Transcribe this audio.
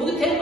보도 돼?